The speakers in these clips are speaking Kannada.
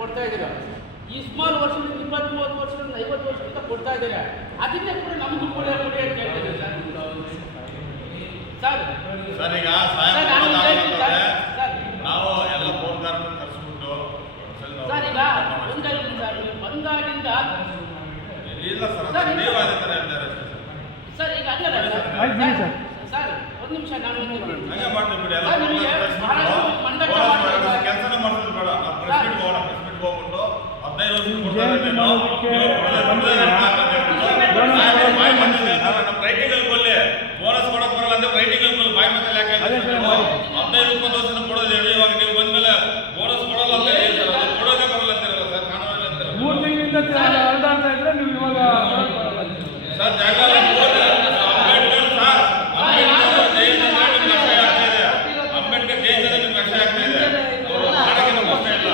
ಕೊಡ್ತಾ ಇದ್ದೀರಾ. ಈ ಸುಮಾರು ವರ್ಷದಿಂದ 20-30 ವರ್ಷದಿಂದ 50 ವರ್ಷದಿಂದ ಕೊಡ್ತಾ ಇದ್ದಾರೆ. ಅದನ್ನೇ ಕೂಡ ನಮಗೂ ಕೊಡಿ ಅಂತ ಹೇಳ್ತಿದ್ದೀವಿ ಸರ್. ಸರ್ ಈಗ ನಾವು ಎಲ್ಲ ಪೌರಕಾರರನ್ನು ಕರೆಸ್ಬಿಟ್ಟು ಸರ್ ಈಗ ಒಂದಾಗಿಂದ ಸರ್ ಬಂದಾಗಿಂದ ಇಲ್ಲ ಸರ್ ನೀವು ಅದೇ ಥರ ಹೇಳ್ತಾರೆ ಸರ್. ಈಗ ಹಂಗಲ್ಲ ಸರ್ ಒಂದು ನಿಮಿಷ ನಾನು ಹಂಗೆ ಮಾಡ್ತೀವಿ ಬಿಡಿ. ಕೆಲಸನೇ ಮಾಡ್ತಿದ್ರು ಬೇಡ. ನಾವು ಪ್ರೆಸಿಡೆಂಟ್ ಹೋಗ್ಬಿಟ್ಟು 15 ರೈಟಿಂಗಲ್ಲಿ ಕೊಲ್ಲಿ ಬೋನಸ್ ಕೊಡಕ್ ಬರಲ್ಲ ಅಂದ್ರೆ ರೈಟಿಂಗಲ್ಲಿ ಕೊಲ್ಲಿ ಬಾಯಿ ಮತ್ತೆ ಯಾಕೆ 15-20 ವರ್ಷ ಕೊಡೋದು ಹೇಳಿ. ಇವಾಗ ನೀವು ಬಂದ್ಮೇಲೆ ಬೋನಸ್ ಕೊಡಲ್ಲ ಅಂತ ಹೇಳಿ ಸರ್. ಅದು ಕೊಡೋದೇ ಬರಲ್ಲ ಅಂತಿರಲ್ಲ ಸರ್. ಕಾನೂನಲ್ಲಿ ಅಂತಿರಲ್ಲ 3 ತಿಂಗಳಿಂದ ಹರದಾಡ್ತಾ ಇದ್ರೆ ನೀವು ಇವಾಗ ಸರ್ ಜಾಗ ಅಂಬೇಡ್ಕರ್ ಸರ್ ಅಂಬೇಡ್ಕರ್ ಜಯಂತಿ ನಿಮ್ಗೆ ಕಷ್ಟ ಆಗ್ತಾ ಇದೆ. ಅವರು ಮಾಡಕ್ಕೆ ನಮ್ಗೆ ಕಷ್ಟ ಇಲ್ಲ.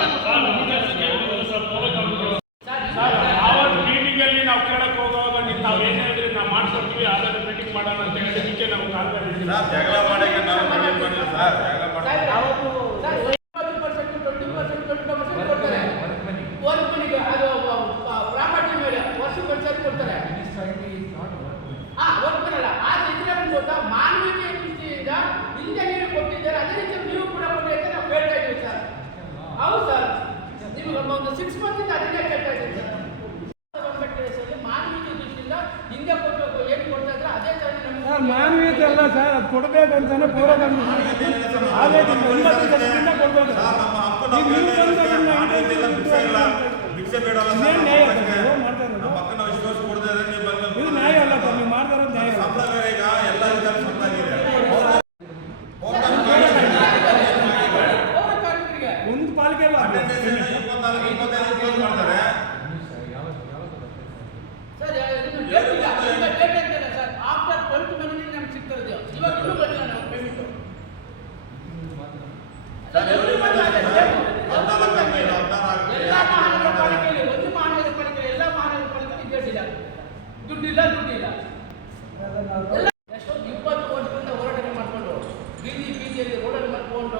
ಮೀಟಿಂಗಲ್ಲಿ ನಾವು ಕೇಳಕ್ಕೆ ಹೋಗುವಾಗ ನಾವು ಏನೇ ಹೇಳಿದ್ರೆ ನಾವು ಮಾಡ್ಕೊಡ್ತೀವಿ ಆದ್ರೆ ಮೀಟಿಂಗ್ ಮಾಡೋಣ ಅಂತ ಹೇಳಿದ್ದಕ್ಕೆ ನಾವು ಕಾಲ್ ಮಾಡಿದ್ದೀವಿ ಸರ್. ಜಗಳ ಮಾಡಕ್ಕೆ ನಾವು ಮೀಟಿಂಗ್ ಮಾಡಿಲ್ಲ ಸರ್. ಜಗಳ ಮಾಡಕ್ಕೆ ಪ್ರಾಪರ್ಟಿ ಮೇಲೆ ವರ್ಷಕ್ಕೆ ಕೊಡ್ತಾರೆ. ಮಾನವೀಯ ದೃಷ್ಟಿಯಿಂದ ಇಂಜಿನಿಯರ್ ಕೊಟ್ಟಿದ್ದಾರೆ. ಅದೇ ರೀತಿ ನೀವು ಕೂಡ ಕೊಡಿ ಅಂತ ನಾವು ಹೇಳ್ತಾ ಇದ್ದೀವಿ ಸರ್. ಹೌದು ಸರ್, ನಿಮಗೆ ಒಂದು 6 ಮಂತ್ ಅದನ್ನೇ ಕೇಳ್ತಾ ಇದ್ದೀವಿ ಸರ್. ಮಾನವೀಯ ದೃಷ್ಟಿಯಿಂದ ಹಿಂದೆ ಕೊಟ್ಟು ಏನು ಕೊಡ್ತಾ ಇದ್ರೆ ಅದೇ ತರ ಸರ್ ಮಾನವೀಯತೆ ಅಲ್ಲ ಸರ್. ಅದು ಕೊಡಬೇಕಂತಾನೆ ಪೂರಕ ಆದೇ ಕೊಡ್ಬೇಕು. ಭಿಕ್ಷೆ ಬೇಡಲ್ಲ ಮಾಡ್ತಾ ಇದು ನ್ಯಾಯ ಅಲ್ಲ ಸರ್. ನೀವು ಮಾಡ್ತಾ ಇರೋದು ನ್ಯಾಯ. ಸಂಬಳ ಬೇರೆ ಈಗ ಎಲ್ಲ ಸಂಬಳಾಗಿದೆ. ಒಂದು ಪಾಲಿಕೆ ಅಲ್ಲ 24-25 ಮಾಡ್ತಾರೆ ಸರ್. ಇದು ಡೇಟ್ ಇಲ್ಲ, ಡೇಟ್ ಅಂತಿಲ್ಲ ಸರ್. ಆಫ್ಟರ್ 12 ಮಂತ್ ನಮ್ಗೆ ಸಿಗ್ತದೆ. ಇವಾಗ ಇನ್ನೂ ಬಂದಿಲ್ಲ ನಾವು ಪೇಮೆಂಟ್ ಸರ್. ಎಲ್ಲ ಮಹಾನಗರ ಪಾಲಿಕೆಯಲ್ಲಿ ಒಂದು ಮಹಾನಗರ ಪಾಲಿಕೆ ಎಲ್ಲ ಮಹಾನಗರ ಪಾಲಿಕೆಯಲ್ಲಿ ಡೇಟ್ ಇಲ್ಲ. ದುಡ್ಡಿಲ್ಲ ಎಷ್ಟೋ 20 ವರ್ಷದಿಂದ ಹೋರಾಟ ಮಾಡಿಕೊಂಡು ಬೀದಿಯಲ್ಲಿ ರೋಡಲ್ಲಿ ಮಾಡ್ಕೊಂಡು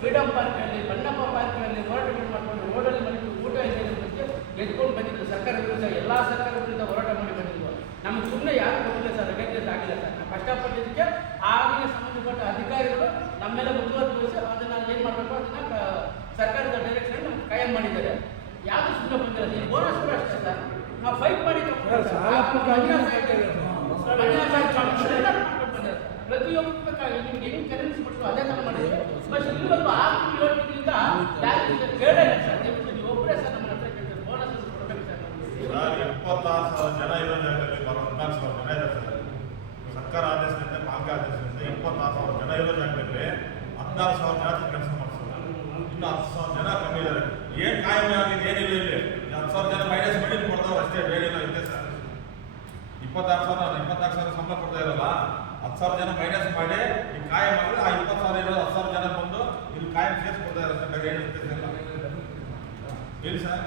ಫ್ರೀಡಮ್ ಪಾರ್ಕಲ್ಲಿ ಬಣ್ಣಪ್ಪ ಪಾರ್ಕ್ನಲ್ಲಿ ಹೋರಾಟಗಳು ಮಾಡಿಕೊಂಡು ರೋಡಲ್ಲಿ ಮನೆಗೆ ಊಟ ಇದೆ ಬಗ್ಗೆ ಎದ್ಕೊಂಡು ಬಂದಿದ್ದು. ಸರ್ಕಾರ ವಿರುದ್ಧ ಎಲ್ಲ ಸರ್ಕಾರ ವಿರುದ್ಧ ಹೋರಾಟ ಮಾಡಿ ಬಂದಿದ್ದು. ನಮ್ಗೆ ಸುಮ್ಮನೆ ಯಾರು ಗೊತ್ತಿಲ್ಲ ಸರ್. ಅಗತ್ಯ ಆಗಿಲ್ಲ ಸರ್. ನಾವು ಕಷ್ಟಪಟ್ಟಿದ್ದಕ್ಕೆ ಆಗಿನ ಸಂಬಂಧಪಟ್ಟ ಅಧಿಕಾರಿಗಳು ನಮ್ಮೆಲ್ಲ ಮುಂದುವರಿಸಿ ಅದನ್ನು ಏನು ಮಾಡಬೇಕು ಅದನ್ನು ಸರ್ಕಾರದ ಡೈರೆಕ್ಷನ್ ನಮ್ಗೆ ಕಾಯಂ ಮಾಡಿದ್ದಾರೆ. ಯಾವುದು ಸುಮ್ಮನೆ ಬಂದಿಲ್ಲ. ಈ ಬೋನಸ್ ಕೂಡ ಅಷ್ಟೇ ಸರ್. ನಾವು ಫೈಟ್ ಮಾಡಿ ಪ್ರತಿಯೊಬ್ಬ ನಿಮ್ಗೆ ಹೆಂಗೆ ಕರೆನ್ಸಿ ಬಿಟ್ಟು ಅದೇ ಥರ ಮಾಡಿದ್ರೆ ಬಟ್ ಇಲ್ಲಿವರೆಗೂ 6 ತಿಂಗಳಿಂದ ಕೇಳೇ ಇಲ್ಲ ಸರ್. ನೀವು ಒಬ್ಬರೇ ಸರ್ ನಮ್ಮ ಹತ್ರ ಕೇಳ್ತಾರೆ ಬೋನಸ್ ಕೊಡಬೇಕು ಸರ್. 26,000 ಜನ ಇರೋ ಜಾಗದಲ್ಲಿ 14,000 ಜನ ಇದೆ ಸರ್. ಸರ್ಕಾರ ಆದೇಶದಿಂದ ಪಾಲಿಕೆ ಆದೇಶದಿಂದ 26,000 ಜನ ಇರೋ ಜಾಗದಲ್ಲಿ 16,000 ಜನ ಕೆಲಸ ಮಾಡಿಸೋದು. ಇನ್ನು 10,000 ಜನ ಕಮ್ಮಿ ಇದ್ದಾರೆ. ಏನು ಕಾಯಂ ಆಗಿದೆ ಏನಿಲ್ಲ. ಇಲ್ಲಿ 10,000 ಜನ ಮೈನಸ್ ಮಾಡಿ ಕೊಡ್ತಾವೆ ಅಷ್ಟೇ. ಬೇರೆ ಇಲ್ಲ ಇದೆ ಸರ್. 24,000 ಸಂಬಳ ಕೊಡ್ತಾ ಇರಲ್ಲ. 10,000 ಜನ ಮೈನಸ್ ಮಾಡಿ ಈ ಕಾಯಂ ಮಾಡಿದ್ರೆ ಆ 20,000 ಇರೋದು 10,000 ಜನ ಬಂದು ಇಲ್ಲಿ ಕಾಯಂ ಸೇರಿಸ್ಕೊಡ್ತಾ ಇರೋ ಬೇರೆ ಏನು ವ್ಯತ್ಯಾಸ ಇಲ್ಲ. ಹೇಳಿ ಸರ್.